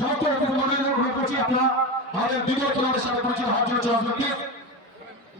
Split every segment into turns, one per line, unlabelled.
সমস্ত অতিথি মন্ডলীদের অনুরোধ করছি আপনারা আমাদের দ্বিতীয় তোমাদের সাথে পরিচয় হওয়ার জন্য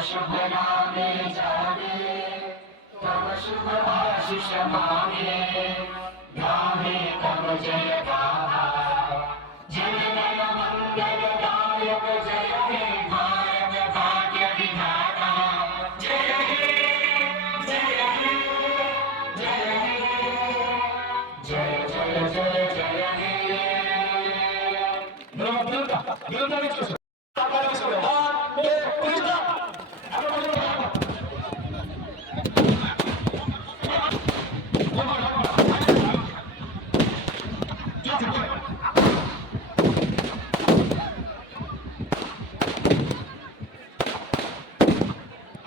शुभ नामे जाने, तव शुभ आशिष माने। गावे तव जय गाथा जन गण मंगल गायक, जय हे भारत भाग्य विधाता। जय हे जय हे जय हे। जय जय जय जय हे।
दुर्गा। दुर्गा दुर्गा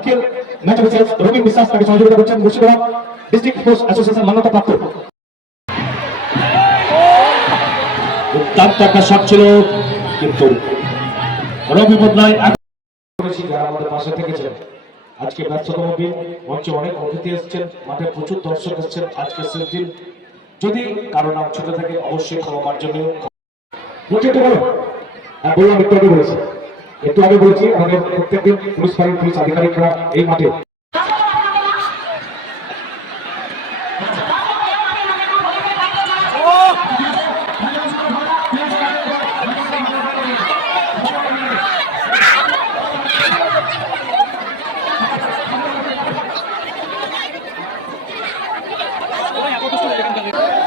আখির ম্যাচ অফিসার রবীন বিশ্বাস, তাকে সহযোগিতা করছেন মুর্শিদাবাদ ডিস্ট্রিক্ট স্পোর্টস অ্যাসোসিয়েশন মান্যতা প্রাপ্ত।
তার টাকা শট ছিল, কিন্তু রবি
করেছি, যারা আমাদের পাশে থেকেছেন। আজকে ব্যস্ততম দিন, মঞ্চে অনেক অতিথি এসেছেন, মাঠে প্রচুর দর্শক এসেছেন। আজকে শেষ দিন। যদি কারও নাম ছুটে থাকে, অবশ্যই ক্ষমা মার্জনীয়। একটু হ্যাঁ বললাম, একটু বলেছি। একটু আগে বলেছি আমাদের প্রত্যেকদিন পুলিশ ফাঁড়ির পুলিশ আধিকারিকরা এই মাঠে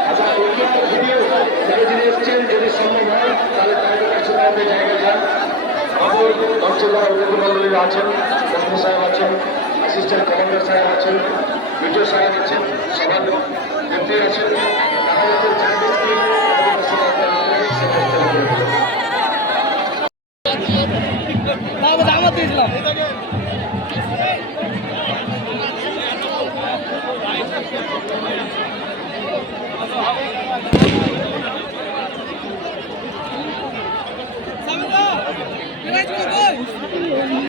আচ্ছা ভিডিও থেকে যিনি এসছেন যদি সম্ভব হয় তাহলে তাদের কাছে আপনি জায়গা যান আমাদের অঞ্চলের অতিথি মন্ডলীরা আছেন কর্মী সাহেব আছেন অ্যাসিস্ট্যান্ট কমান্ডার সাহেব আছেন বিজয় সাহেব আছেন, সবার আছেন। তারা যাতে